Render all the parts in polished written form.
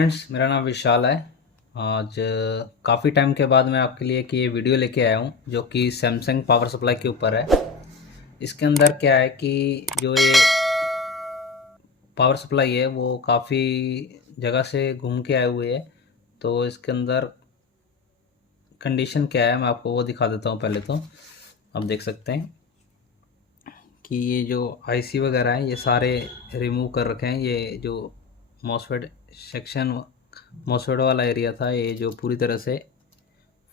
Friends, मेरा नाम विशाल है। आज काफ़ी टाइम के बाद मैं आपके लिए कि ये वीडियो लेके आया हूँ जो कि सैमसंग पावर सप्लाई के ऊपर है। इसके अंदर क्या है कि जो ये पावर सप्लाई है वो काफ़ी जगह से घूम के आए हुए है। तो इसके अंदर कंडीशन क्या है मैं आपको वो दिखा देता हूँ। पहले तो आप देख सकते हैं कि ये जो आईसी वगैरह है ये सारे रिमूव कर रखे हैं। ये जो मॉसफेट सेक्शन मॉसफेट वाला एरिया था ये जो पूरी तरह से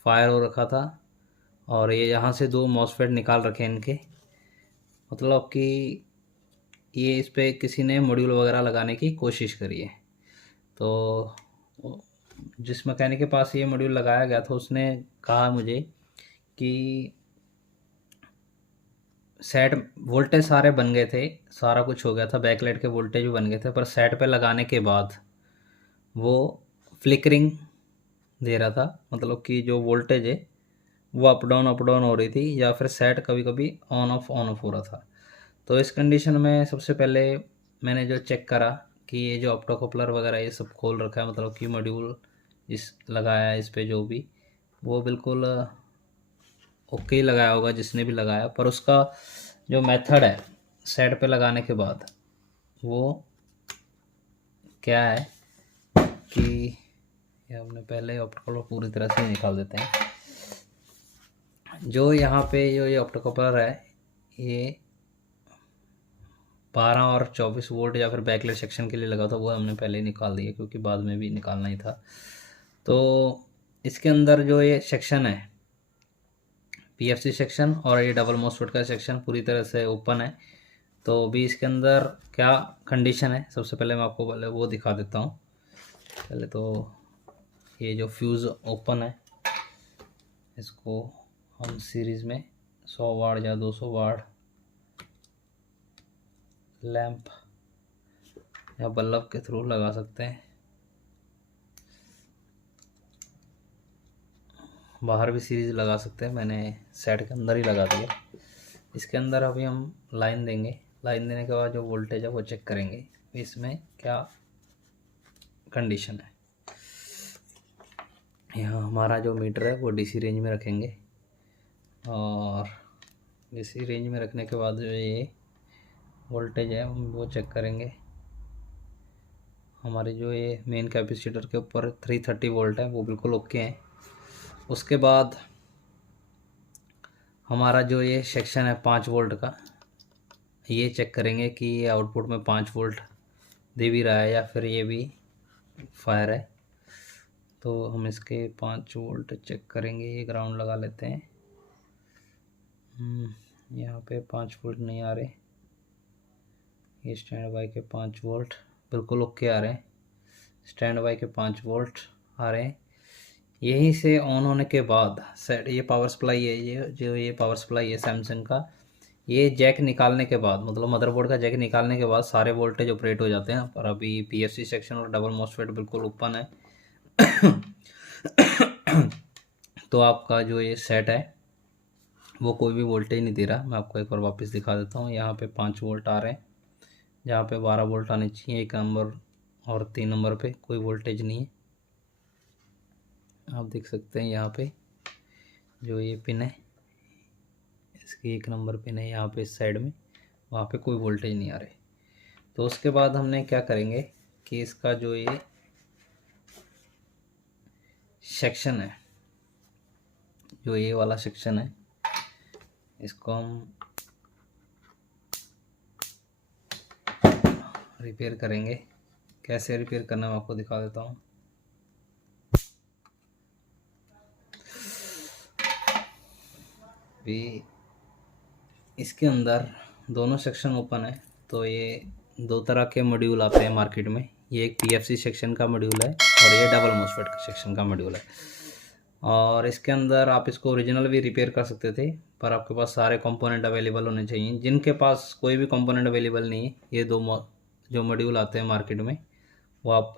फायर हो रखा था। और ये यहाँ से दो मॉसफेट निकाल रखे हैं इनके, मतलब कि ये इस पे किसी ने मॉड्यूल वगैरह लगाने की कोशिश करी है। तो जिस मैकेनिक के पास ये मॉड्यूल लगाया गया था उसने कहा मुझे कि सेट वोल्टेज सारे बन गए थे, सारा कुछ हो गया था, बैकलाइट के वोल्टेज भी बन गए थे, पर सेट पे लगाने के बाद वो फ्लिकरिंग दे रहा था। मतलब कि जो वोल्टेज है वो अप डाउन हो रही थी, या फिर सेट कभी कभी ऑन ऑफ हो रहा था। तो इस कंडीशन में सबसे पहले मैंने जो चेक करा कि ये जो ऑप्टोकपलर वगैरह ये सब खोल रखा है, मतलब कि मॉड्यूल इस लगाया है इस पे जो भी, वो बिल्कुल ओके ही लगाया होगा जिसने भी लगाया। पर उसका जो मेथड है सेट पे लगाने के बाद वो क्या है कि ये हमने पहले ऑप्टोकपलर पूरी तरह से निकाल देते हैं। जो यहाँ पे जो ये ऑप्टोकपलर है ये 12 और 24 वोल्ट या फिर बैकलाइट सेक्शन के लिए लगा था, वो हमने पहले ही निकाल दिया क्योंकि बाद में भी निकालना ही था। तो इसके अंदर जो ये सेक्शन है पीएफसी सेक्शन और ये डबल मॉसफेट का सेक्शन पूरी तरह से ओपन है। तो अभी इसके अंदर क्या कंडीशन है सबसे पहले मैं आपको पहले वो दिखा देता हूँ। पहले तो ये जो फ्यूज़ ओपन है इसको हम सीरीज़ में 100 वाट या 200 वाट लैंप या बल्ब के थ्रू लगा सकते हैं। बाहर भी सीरीज लगा सकते हैं, मैंने सेट के अंदर ही लगा दिया। इसके अंदर अभी हम लाइन देंगे, लाइन देने के बाद जो वोल्टेज है वो चेक करेंगे इसमें क्या कंडीशन है। यहाँ हमारा जो मीटर है वो डीसी रेंज में रखेंगे और डीसी रेंज में रखने के बाद जो ये वोल्टेज है वो चेक करेंगे। हमारे जो ये मेन कैपेसिटर के ऊपर 330 वोल्ट है वो बिल्कुल ओके हैं। उसके बाद हमारा जो ये सेक्शन है 5 वोल्ट का, ये चेक करेंगे कि ये आउटपुट में 5 वोल्ट दे भी रहा है या फिर ये भी फायर है। तो हम इसके 5 वोल्ट चेक करेंगे। ये ग्राउंड लगा लेते हैं। यहाँ पे 5 वोल्ट नहीं आ रहे, ये स्टैंड बाई के 5 वोल्ट बिल्कुल ओके आ रहे हैं। स्टैंड बाई के 5 वोल्ट आ रहे हैं। यहीं से ऑन होने के बाद सेट ये पावर सप्लाई है, ये पावर सप्लाई है सैमसंग का, ये जैक निकालने के बाद मतलब मदरबोर्ड का जैक निकालने के बाद सारे वोल्टेज ऑपरेट हो जाते हैं। पर अभी पीएफसी सेक्शन और डबल मॉसफेट बिल्कुल ओपन है। तो आपका जो ये सेट है वो कोई भी वोल्टेज नहीं दे रहा। मैं आपको एक बार वापस दिखा देता हूँ। यहाँ पे 5 वोल्ट आ रहे हैं, जहाँ पे 12 वोल्ट आने चाहिए। 1 नंबर और 3 नंबर पे कोई वोल्टेज नहीं है। आप देख सकते हैं यहाँ पे जो ये पिन है इसकी 1 नंबर पिन है यहाँ पे इस साइड में, वहाँ पे कोई वोल्टेज नहीं आ रही। तो उसके बाद हमने क्या करेंगे कि इसका जो ये सेक्शन है, जो ये वाला सेक्शन है, इसको हम रिपेयर करेंगे। कैसे रिपेयर करना मैं आपको दिखा देता हूँ। भी इसके अंदर दोनों सेक्शन ओपन है। तो ये दो तरह के मॉड्यूल आते हैं मार्केट में। ये एक पीएफसी सेक्शन का मॉड्यूल है और ये डबल मॉसफेट का सेक्शन का मॉड्यूल है। और इसके अंदर आप इसको ओरिजिनल भी रिपेयर कर सकते थे, पर आपके पास सारे कंपोनेंट अवेलेबल होने चाहिए। जिनके पास कोई भी कंपोनेंट अवेलेबल नहीं है, ये जो मॉड्यूल आते हैं मार्केट में वो आप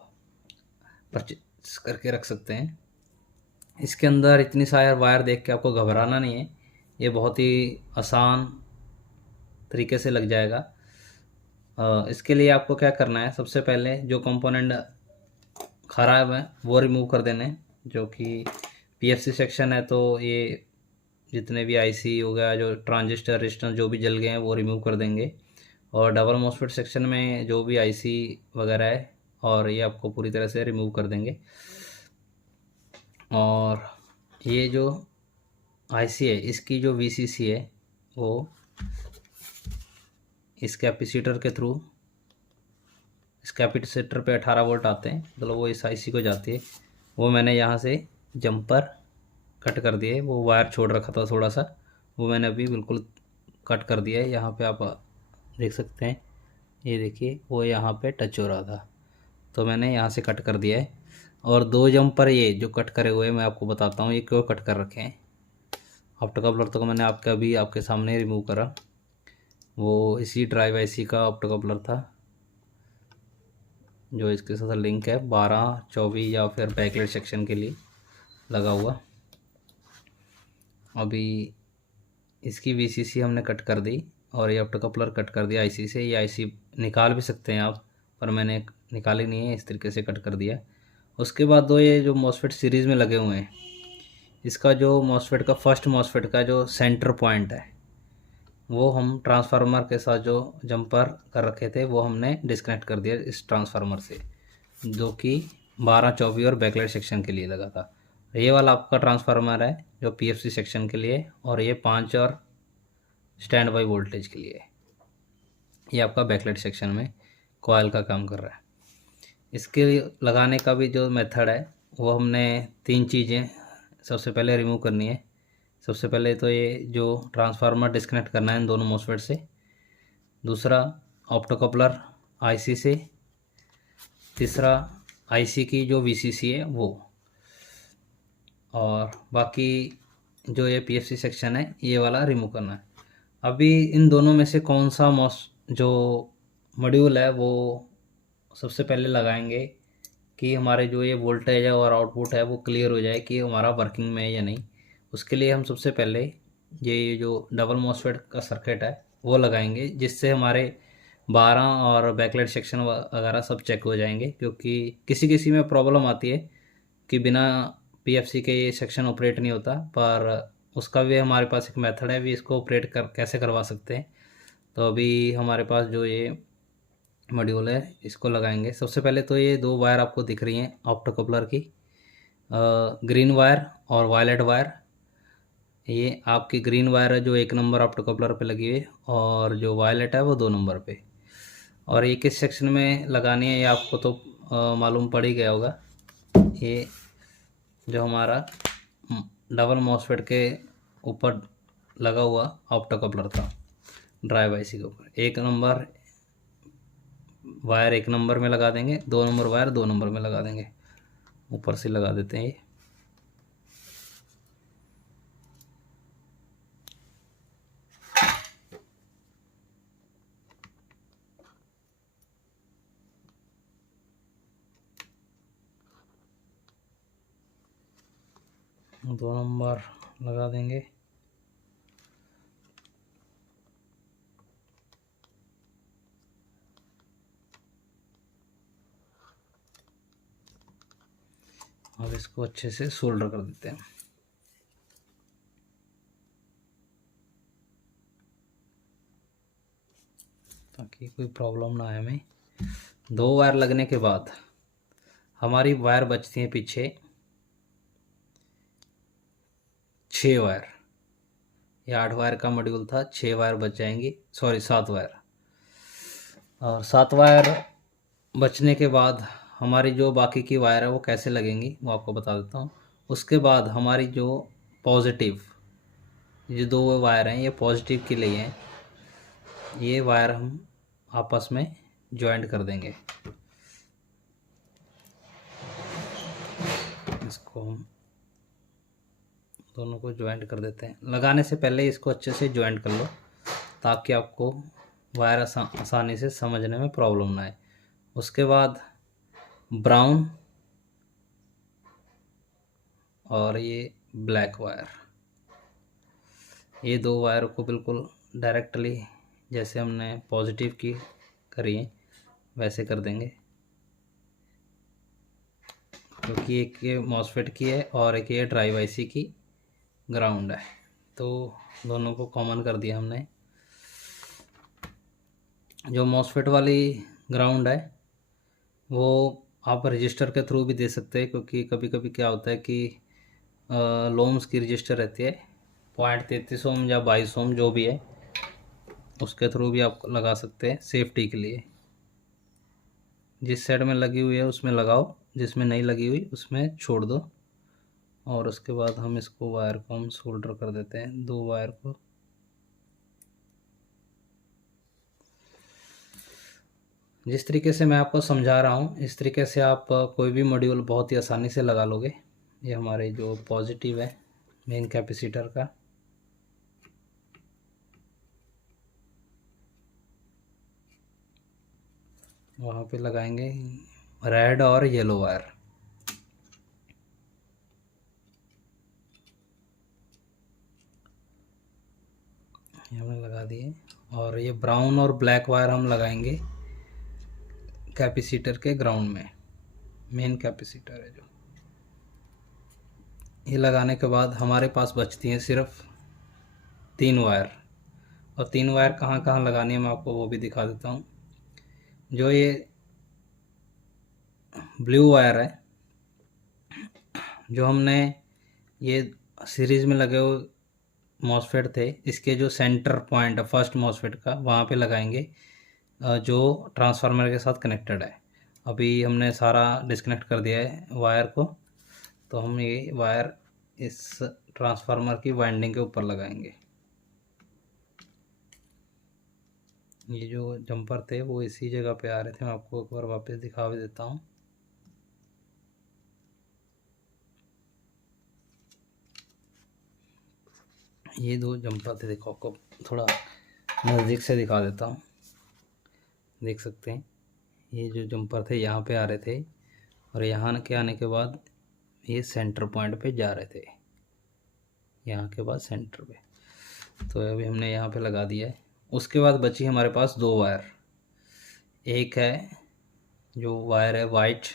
परचेस करके रख सकते हैं। इसके अंदर इतनी सारे वायर देख के आपको घबराना नहीं है, ये बहुत ही आसान तरीके से लग जाएगा। इसके लिए आपको क्या करना है, सबसे पहले जो कंपोनेंट ख़राब है वो रिमूव कर देने, जो कि पीएफसी सेक्शन है तो ये जितने भी आईसी हो गया, जो ट्रांजिस्टर रजिस्टर जो भी जल गए हैं वो रिमूव कर देंगे। और डबल मॉसफेट सेक्शन में जो भी आईसी वगैरह है और ये आपको पूरी तरह से रिमूव कर देंगे। और ये जो आईसी है इसकी जो वीसीसी है वो इस कैपेसिटर के थ्रू, इस कैपेसिटर पे 18 वोल्ट आते हैं, मतलब वो इस आईसी को जाती है। वो मैंने यहाँ से जंपर कट कर दिए, वो वायर छोड़ रखा था थोड़ा सा, वो मैंने अभी बिल्कुल कट कर दिया है। यहाँ पे आप देख सकते हैं, ये देखिए वो यहाँ पे टच हो रहा था, तो मैंने यहाँ से कट कर दिया है। और दो जंपर ये जो कट करे हुए मैं आपको बताता हूँ ये क्यों कट कर रखे हैं। ऑप्टिकल कपलर तो मैंने आपके सामने रिमूव करा, वो इसी ड्राइव आईसी का ऑप्टिकल कपलर था जो इसके साथ लिंक है 12 24 या फिर बैकलाइट सेक्शन के लिए लगा हुआ। अभी इसकी वीसीसी हमने कट कर दी और ये ऑप्टिकल कपलर कट कर दिया आईसी से। ये आईसी निकाल भी सकते हैं आप, पर मैंने निकाली नहीं है, इस तरीके से कट कर दिया। उसके बाद दो ये जो मॉसफेट सीरीज़ में लगे हुए हैं, इसका जो मॉसफेट का फर्स्ट मॉसफेट का जो सेंटर पॉइंट है वो हम ट्रांसफार्मर के साथ जो जंपर कर रखे थे वो हमने डिस्कनेक्ट कर दिया इस ट्रांसफार्मर से, जो कि 12 24 और बैकलाइट सेक्शन के लिए लगा था। ये वाला आपका ट्रांसफार्मर है जो पीएफसी सेक्शन के लिए, और ये 5 और स्टैंड बाई वोल्टेज के लिए। ये आपका बैकलाइट सेक्शन में कॉइल का काम कर रहा है। इसके लगाने का भी जो मेथड है वो हमने 3 चीज़ें सबसे पहले रिमूव करनी है। सबसे पहले तो ये जो ट्रांसफार्मर डिस्कनेक्ट करना है इन दोनों मॉसफेट से, दूसरा ऑप्टोकपलर आईसी से, तीसरा आईसी की जो वीसीसी है वो, और बाकी जो ये पीएफसी सेक्शन है ये वाला रिमूव करना है। अभी इन दोनों में से कौन सा जो मॉड्यूल है वो सबसे पहले लगाएंगे कि हमारे जो ये वोल्टेज है और आउटपुट है वो क्लियर हो जाए कि हमारा वर्किंग में है या नहीं। उसके लिए हम सबसे पहले ये जो डबल मॉसफेट का सर्किट है वो लगाएंगे, जिससे हमारे 12 और बैकलाइट सेक्शन वगैरह सब चेक हो जाएंगे। क्योंकि किसी किसी में प्रॉब्लम आती है कि बिना पीएफसी के ये सेक्शन ऑपरेट नहीं होता, पर उसका भी हमारे पास एक मेथड है, भी इसको ऑपरेट कैसे करवा सकते हैं। तो अभी हमारे पास जो ये मॉड्यूल है इसको लगाएंगे। सबसे पहले तो ये दो वायर आपको दिख रही हैं ऑप्टोकपलर की, ग्रीन वायर और वायलेट वायर। ये आपकी ग्रीन वायर है जो 1 नंबर ऑप्टोकपलर पे लगी हुई है, और जो वायलेट है वो 2 नंबर पे। और ये किस सेक्शन में लगानी है ये आपको तो मालूम पड़ ही गया होगा। ये जो हमारा डबल मॉसफेट के ऊपर लगा हुआ ऑप्टोकपलर था ड्राइव आईसी के ऊपर, 1 नंबर वायर 1 नंबर में लगा देंगे, 2 नंबर वायर 2 नंबर में लगा देंगे। ऊपर से लगा देते हैं ये। दो नंबर लगा देंगे। अब इसको अच्छे से सोल्डर कर देते हैं। ताकि कोई प्रॉब्लम ना आए हमें। 2 वायर लगने के बाद हमारी वायर बचती है पीछे 6 वायर। ये 8 वायर का मॉड्यूल था, 6 वायर बच जाएंगी, सॉरी 7 वायर। और 7 वायर बचने के बाद हमारी जो बाकी की वायर है वो कैसे लगेंगी वो आपको बता देता हूँ। उसके बाद हमारी जो पॉजिटिव, ये 2 वायर हैं ये पॉजिटिव के लिए हैं, ये वायर हम आपस में ज्वाइंट कर देंगे। इसको हम दोनों को ज्वाइंट कर देते हैं। लगाने से पहले इसको अच्छे से ज्वाइंट कर लो ताकि आपको वायर आसानी से समझने में प्रॉब्लम ना आए। उसके बाद ब्राउन और ये ब्लैक वायर, ये 2 वायर को बिल्कुल डायरेक्टली जैसे हमने पॉजिटिव की करी है वैसे कर देंगे। क्योंकि एक ये मॉसफेट की है और एक ये ड्राइव आईसी की ग्राउंड है, तो दोनों को कॉमन कर दिया हमने। जो मॉसफेट वाली ग्राउंड है वो आप रजिस्टर के थ्रू भी दे सकते हैं, क्योंकि कभी कभी क्या होता है कि लोम्स की रजिस्टर रहती है 0.33 ओम या 22 ओम जो भी है, उसके थ्रू भी आप लगा सकते हैं सेफ्टी के लिए। जिस साइड में लगी हुई है उसमें लगाओ, जिसमें नहीं लगी हुई उसमें छोड़ दो। और उसके बाद हम इसको वायर को हम सोल्डर कर देते हैं, दो वायर को। जिस तरीके से मैं आपको समझा रहा हूँ इस तरीके से आप कोई भी मॉड्यूल बहुत ही आसानी से लगा लोगे। ये हमारे जो पॉजिटिव है मेन कैपेसिटर का, वहाँ पे लगाएंगे रेड और येलो वायर। ये हमने लगा दिए। और ये ब्राउन और ब्लैक वायर हम लगाएंगे कैपेसिटर के ग्राउंड में, मेन कैपेसिटर है जो। ये लगाने के बाद हमारे पास बचती हैं सिर्फ 3 वायर। और 3 वायर कहाँ कहाँ लगानी है मैं आपको वो भी दिखा देता हूँ। जो ये ब्लू वायर है, जो हमने ये सीरीज़ में लगे हुए मॉसफेट थे, इसके जो सेंटर पॉइंट है फर्स्ट मॉसफेट का, वहाँ पे लगाएंगे जो ट्रांसफार्मर के साथ कनेक्टेड है। अभी हमने सारा डिस्कनेक्ट कर दिया है वायर को, तो हम ये वायर इस ट्रांसफार्मर की वाइंडिंग के ऊपर लगाएंगे। ये जो जंपर थे वो इसी जगह पे आ रहे थे, मैं आपको एक बार वापस दिखा भी देता हूँ। ये दो जंपर थे, देखो आपको थोड़ा नज़दीक से दिखा देता हूँ, देख सकते हैं। ये जो जंपर थे यहाँ पे आ रहे थे और यहाँ के आने के बाद ये सेंटर पॉइंट पे जा रहे थे, यहाँ के बाद सेंटर पे। तो अभी हमने यहाँ पे लगा दिया है। उसके बाद बची हमारे पास 2 वायर। एक है जो वायर है वाइट,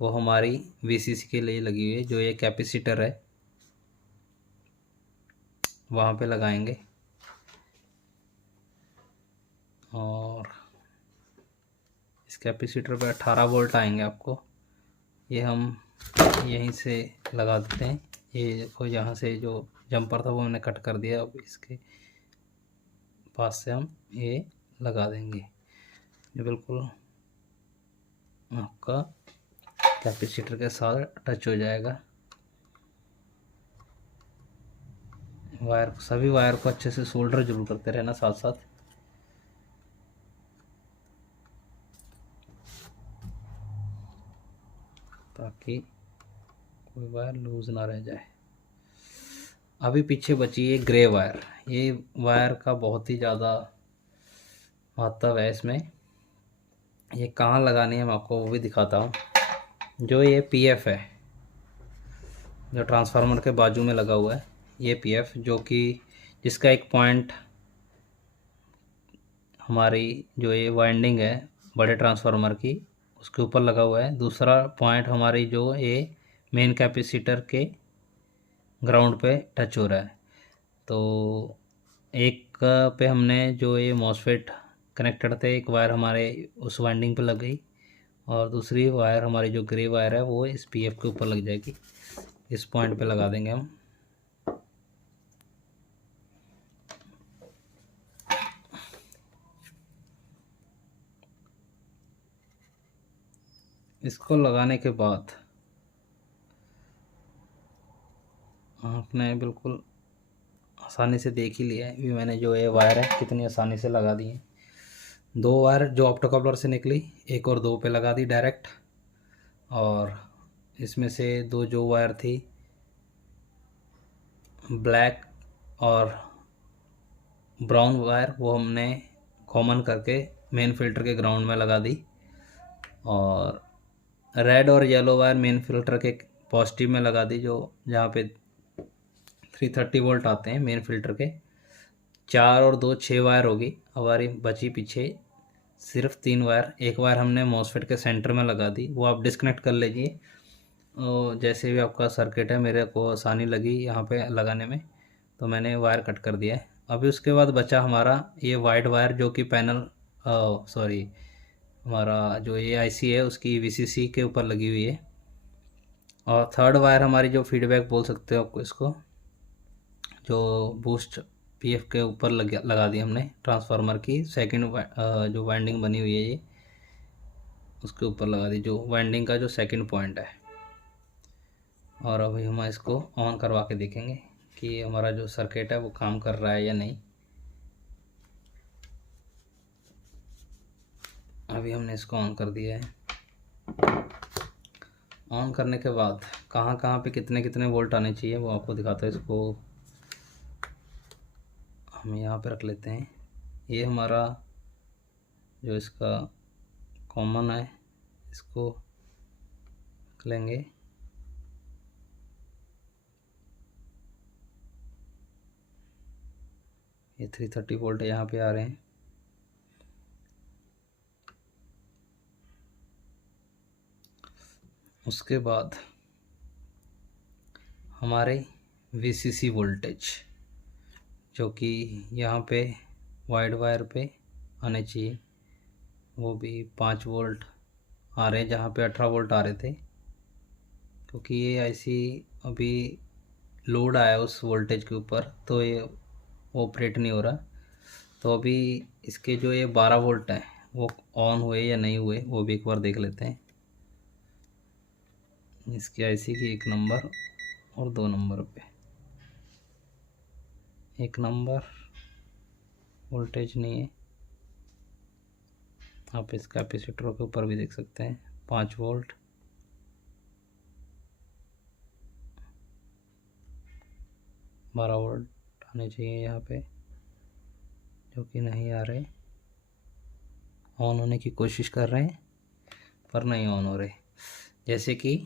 वो हमारी वीसीसी के लिए लगी हुई है, जो ये कैपेसिटर है वहाँ पे लगाएंगे। और इस कैपेसिटर पे 18 वोल्ट आएंगे आपको, ये हम यहीं से लगा देते हैं। ये देखो यहाँ से जो जंपर था वो हमने कट कर दिया, अब इसके पास से हम ये लगा देंगे, ये बिल्कुल आपका कैपेसिटर के साथ टच हो जाएगा। वायर, सभी वायर को अच्छे से सोल्डर जरूर करते रहना साथ साथ, ताकि कोई वायर लूज ना रह जाए। अभी पीछे बची है ग्रे वायर। ये वायर का बहुत ही ज़्यादा महत्व है इसमें। ये कहाँ लगानी है मैं आपको वो भी दिखाता हूँ। जो ये पीएफ है, जो ट्रांसफार्मर के बाजू में लगा हुआ है, ये पीएफ जो कि जिसका एक पॉइंट हमारी जो ये वाइंडिंग है बड़े ट्रांसफार्मर की उसके ऊपर लगा हुआ है। दूसरा पॉइंट हमारी जो ये मेन कैपेसिटर के ग्राउंड पे टच हो रहा है। तो एक पे हमने जो ये मॉसफेट कनेक्टेड थे, एक वायर हमारे उस वाइंडिंग पे लग गई और दूसरी वायर हमारी जो ग्रे वायर है वो इस पीएफ के ऊपर लग जाएगी। इस पॉइंट पे लगा देंगे हम। इसको लगाने के बाद आपने बिल्कुल आसानी से देख ही लिया है भी मैंने जो ये वायर है कितनी आसानी से लगा दी है। 2 वायर जो ऑप्टोकपलर से निकली, 1 और 2 पे लगा दी डायरेक्ट। और इसमें से 2 जो वायर थी ब्लैक और ब्राउन वायर, वो हमने कॉमन करके मेन फिल्टर के ग्राउंड में लगा दी। और रेड और येलो वायर मेन फिल्टर के पॉजिटिव में लगा दी, जो जहाँ पे 330 वोल्ट आते हैं मेन फिल्टर के। 4 और 2 6 वायर होगी हमारी बची पीछे सिर्फ 3 वायर। एक वायर हमने मॉसफेट के सेंटर में लगा दी, वो आप डिस्कनेक्ट कर लीजिए। जैसे भी आपका सर्किट है मेरे को आसानी लगी यहाँ पे लगाने में, तो मैंने वायर कट कर दिया है। अभी उसके बाद बचा हमारा ये वाइट वायर जो कि पैनल सॉरी हमारा जो ये आईसी है उसकी वीसीसी के ऊपर लगी हुई है। और थर्ड वायर हमारी जो फीडबैक बोल सकते हो आपको इसको, जो बूस्ट पीएफ के ऊपर लगा दी हमने ट्रांसफार्मर की सेकंड जो वाइंडिंग बनी हुई है ये उसके ऊपर लगा दी, जो वाइंडिंग का जो सेकंड पॉइंट है। और अभी हम इसको ऑन करवा के देखेंगे कि हमारा जो सर्किट है वो काम कर रहा है या नहीं। अभी हमने इसको ऑन कर दिया है। ऑन करने के बाद कहाँ कहाँ पे कितने कितने वोल्ट आने चाहिए वो आपको दिखाता है। इसको हम यहाँ पे रख लेते हैं। ये हमारा जो इसका कॉमन है इसको रख लेंगे। ये 330 वोल्ट यहाँ पे आ रहे हैं। उसके बाद हमारे वीसीसी वोल्टेज जो कि यहाँ पे वाइड वायर पे आने चाहिए, वो भी 5 वोल्ट आ रहे हैं जहाँ पे 18 वोल्ट आ रहे थे। क्योंकि ये आईसी अभी लोड आया उस वोल्टेज के ऊपर तो ये ऑपरेट नहीं हो रहा। तो अभी इसके जो ये 12 वोल्ट हैं वो ऑन हुए या नहीं हुए वो भी एक बार देख लेते हैं। इसकी आईसी की 1 नंबर और 2 नंबर पे 1 नंबर वोल्टेज नहीं है। आप इस कैपेसिटर के ऊपर भी देख सकते हैं 5 वोल्ट। बारह वोल्ट आने चाहिए यहाँ पे जो कि नहीं आ रहे। ऑन होने की कोशिश कर रहे हैं पर नहीं ऑन हो रहे। जैसे कि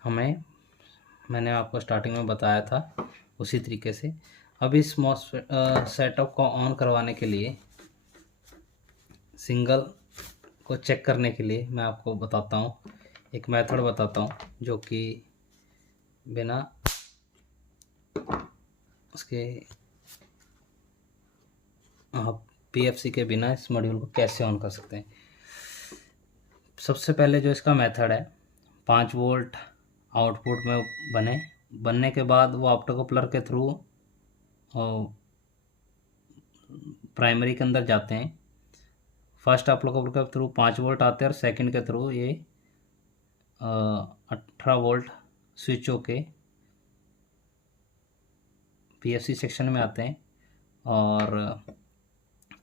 मैंने आपको स्टार्टिंग में बताया था उसी तरीके से। अब इस सेटअप को ऑन करवाने के लिए सिंगल को चेक करने के लिए मैं आपको बताता हूँ, एक मेथड बताता हूँ जो कि बिना उसके आप पीएफसी के बिना इस मॉड्यूल को कैसे ऑन कर सकते हैं। सबसे पहले जो इसका मेथड है 5 वोल्ट आउटपुट में बनने के बाद वो ऑप्टोकपलर के थ्रू प्राइमरी के अंदर जाते हैं। फर्स्ट ऑप्टोकपलर के थ्रू 5 वोल्ट आते हैं और सेकंड के थ्रू ये 18 वोल्ट स्विच होके पीएफसी सेक्शन में आते हैं। और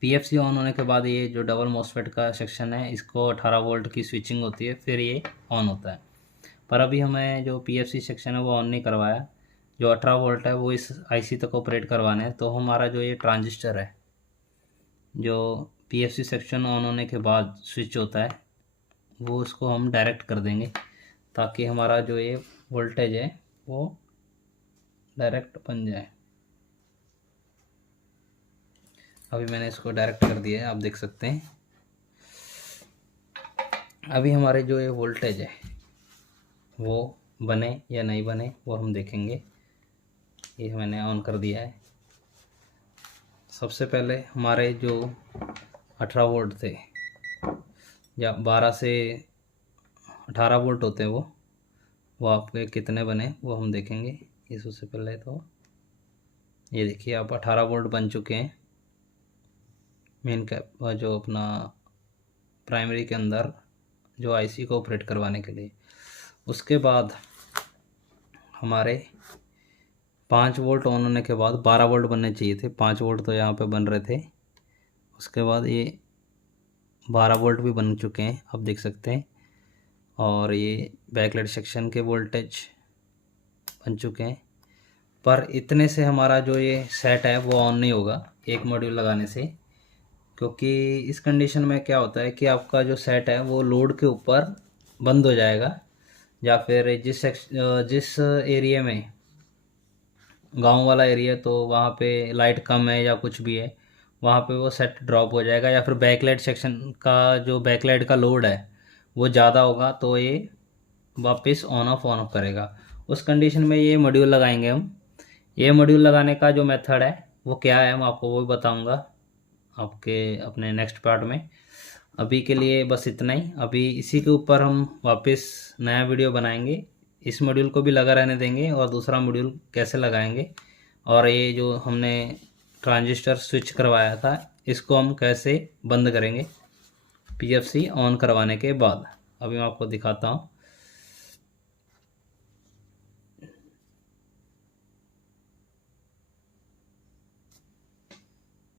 पीएफसी ऑन होने के बाद ये जो डबल मॉसफेट का सेक्शन है इसको 18 वोल्ट की स्विचिंग होती है, फिर ये ऑन होता है। पर अभी हमें जो पीएफसी सेक्शन है वो ऑन नहीं करवाया, जो 18 वोल्ट है वो इस आईसी तक ऑपरेट करवाने हैं। तो हमारा जो ये ट्रांजिस्टर है जो पीएफसी सेक्शन ऑन होने के बाद स्विच होता है वो उसको हम डायरेक्ट कर देंगे ताकि हमारा जो ये वोल्टेज है वो डायरेक्ट बन जाए। अभी मैंने इसको डायरेक्ट कर दिया है, आप देख सकते हैं। अभी हमारे जो ये वोल्टेज है वो बने या नहीं बने वो हम देखेंगे। ये मैंने ऑन कर दिया है। सबसे पहले हमारे जो 18 वोल्ट थे या 12 से 18 वोल्ट होते हैं वो आपके कितने बने वो हम देखेंगे। ये सबसे पहले तो ये देखिए आप 18 वोल्ट बन चुके हैं मेन कैप जो अपना प्राइमरी के अंदर जो आईसी को ऑपरेट करवाने के लिए। उसके बाद हमारे 5 वोल्ट ऑन होने के बाद 12 वोल्ट बनने चाहिए थे। 5 वोल्ट तो यहाँ पे बन रहे थे। उसके बाद ये 12 वोल्ट भी बन चुके हैं, आप देख सकते हैं। और ये बैकलाइट सेक्शन के वोल्टेज बन चुके हैं। पर इतने से हमारा जो ये सेट है वो ऑन नहीं होगा एक मॉड्यूल लगाने से, क्योंकि इस कंडीशन में क्या होता है कि आपका जो सेट है वो लोड के ऊपर बंद हो जाएगा, या फिर जिस एरिया में गांव वाला एरिया तो वहाँ पे लाइट कम है या कुछ भी है वहाँ पे वो सेट ड्रॉप हो जाएगा, या फिर बैकलाइट सेक्शन का जो बैकलाइट का लोड है वो ज़्यादा होगा तो ये वापस ऑन ऑफ करेगा। उस कंडीशन में ये मॉड्यूल लगाएंगे हम। ये मॉड्यूल लगाने का जो मेथड है वो क्या है, मैं आपको वो भी बताऊंगा आपके अपने नेक्स्ट पार्ट में। अभी के लिए बस इतना ही। अभी इसी के ऊपर हम वापस नया वीडियो बनाएंगे। इस मॉड्यूल को भी लगा रहने देंगे और दूसरा मॉड्यूल कैसे लगाएंगे, और ये जो हमने ट्रांजिस्टर स्विच करवाया था इसको हम कैसे बंद करेंगे पीएफसी ऑन करवाने के बाद। अभी मैं आपको दिखाता हूँ।